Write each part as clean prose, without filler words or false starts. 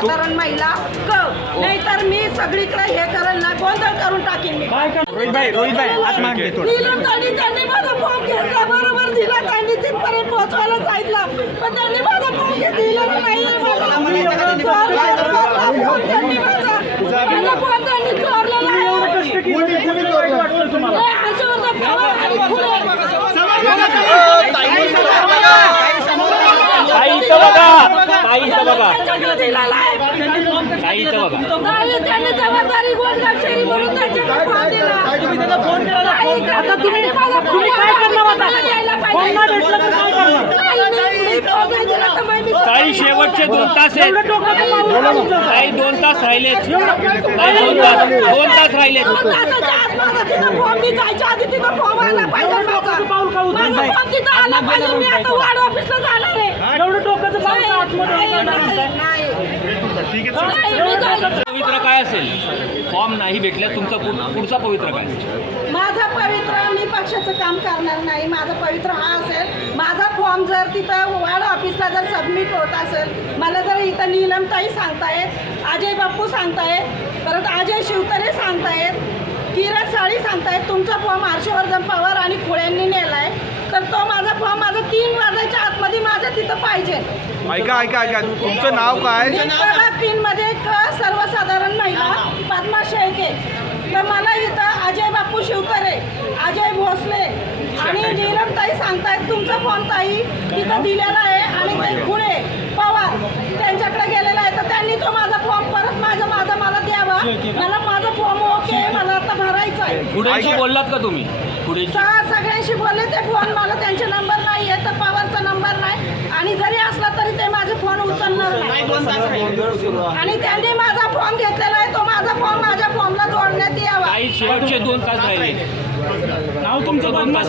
सर्वसाधारण महिला क नाहीतर मी सगळीकडे हे करेल ना गोंधळ करून टाकीन मी. त्यांनी माझा फॉर्म घेतला बरोबर दिला त्यांनी तिथपर्यंत पोहोचवायला सांगितलं पण त्यांनी माझा फॉर्म दिला नाही. त्यांनी चोरलेला आहे. त्यांनी जबाबदारी गोलगावशेरी म्हणून त्यांच्याकडे फोन दिला. आता तुम्ही काय करणार आता? काही शेवटचे 2 तास आहेत. काही 2 तास राहिले. 2 तास राहिले. फॉर्म मी जायच्या आधी तिथं फॉर्म आला पाहिजे. माझा फॉर्म तिथं आला पाहिजे. मी आता वार्ड ऑफिसला जाणार आहे. पवित्र काय असेल? फॉर्म नाही भेटल्यास तुमचा पुढचा पवित्र काय? माझा पवित्र मी पक्षाचं काम करणार नाही. माझा पवित्र हा असेल माझा फॉर्म जर तिथं वार्ड ऑफिसला जर सबमिट होत असेल मला जर इथं नीलमताई सांगतायत, अजय बाप्पू सांगतायत, परत अजय शिवतरे सांगतायत, किरण साळी सांगतायत तुमचा फॉर्म हर्षवर्धन पवार आणि खुळ्यांनी नेलाय तर तो माझा फॉर्म माझा 3 वाजायच्या आतमध्ये माझ्या तिथं पाहिजे. ऐका तुमचं नाव काय? प्रभाग 3 मध्ये सर्वसाधारण महिला पद्मा शेळके. तर मला इथं अजय बाप्पू शिवतरे, अजय भोसले आणि नीलमताई सांगतायत तुमचा फॉर्म ताई तिथं दिलेला आहे आणि ते खुळे पवार त्यांच्याकडे गेलेला आहे तर त्यांनी तो माझा फॉर्म परत मला द्यावा. मला माझा फॉर्म ओके मला आता भरायचा आहे. पुढेशी बोललात का तुम्ही? पुढे सगळ्यांशी बोलले ते फोन मला त्यांचे नंबर नाही आहे तर पवारचा नंबर नाही आणि जरी असला तरी ते माझे फोन उचलणार नाही. आणि त्यांनी माझा फॉर्म घेतलेला आहे तो माझा फॉर्म माझ्या फॉर्मला जोडण्यात यावा. काही शेवटचे 2 तास राहिले. नाव तुमचं पद्मा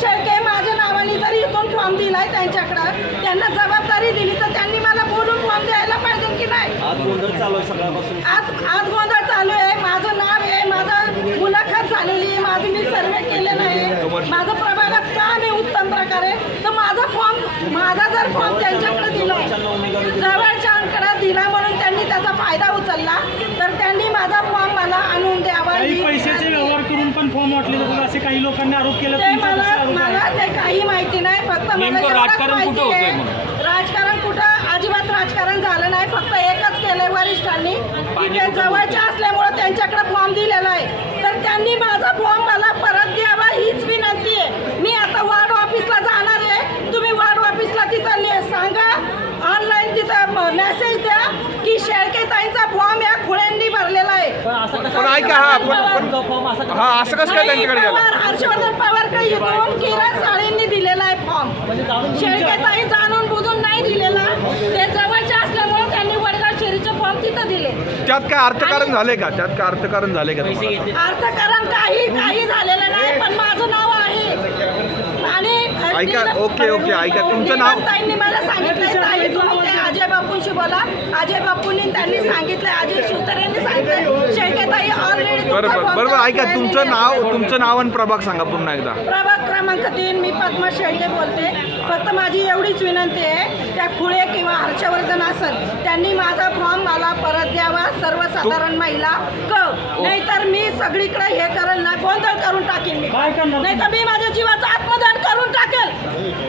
शेळके माझ्या नावाने जरी इथून फॉर्म दिलाय त्यांच्याकडं त्यांना जबाबदारी दिली तर त्यांनी मला बोलून फॉर्म द्यायला पाहिजे की नाही. आज गोंधळ चालू आहे. माझं नाव आहे, माझा मुलाखत झालेली आहे, माझी मी सर्वे केलेला आहे, माझं प्रभागात काम आहे उत्तम प्रकारे. तर माझा जर फॉर्म त्यांच्याकडे दिला जवळच्यांकडे दिला म्हणून त्यांनी त्याचा फायदा उचलला तर त्यांनी माझा फॉर्म मला आणून द्यावा. पैशाचे व्यवहार करून पण फॉर्म वाटले जातात असे काही लोकांनी आरोप केला. मला ते काही माहिती नाही. फक्त मला राजकारण कुठं होतंय? राजकारण कुठं अजिबात राजकारण झालं नाही. फक्त एकच केलंय वरिष्ठांनी की ते जवळच्या असल्यामुळे त्यांच्याकडे फॉर्म दिलेला आहे तर त्यांनी माझा फॉर्म मला परत द्यावा हीच विनंती आहे. मी आता वार्ड ऑफिसला जाणार आहे. तुम्ही वार्ड ऑफिसला तिथं सांगा ऑनलाईन तिथं मेसेज द्या की शेळकेताईंचा फॉर्म या खुळ्यांनी भरलेला आहे. पण ऐका असं कसं काय त्यांच्याकडे गेला? हर्षवर्धन पवारकडे येऊन किरण साळींनी दिलेला आहे फॉर्म. शेळकेताई जाणून बुजून नाही दिलेला. ते जवळच्या असल्यामुळे त्यांनी वडगाव शेरीचे फॉर्म तिथं दिले. त्यात काय अर्थकारण झाले का? अर्थकारण काही झालेलं नाही पण माझं नाव आहे. आणि ओके ऐका तुमचं नाव. ताईंनी मला सांगितलं ताई तुम्ही ते अजय बापूंशी बोला. अजय बापूंनी त्यांनी सांगितलं अजय शिवतरेंनी सांगितलं शेळकेताई ऑलरेडी बरोबर ऐका तुमचं नाव आणि प्रभाग सांगा पुन्हा एकदा. प्रभाग क्रमांक 3 मी पद्मा शेळके बोलते. फक्त माझी एवढीच विनंती आहे त्या खुळे किंवा हर्षवर्धन असेल त्यांनी माझा फॉर्म मला परत द्यावा. सर्वसाधारण महिला क नाहीतर मी सगळीकडे हे करेल ना गोंधळ करून टाकेन मी. नाहीतर मी माझ्या जीवाचं आत्मदान करून टाकेल.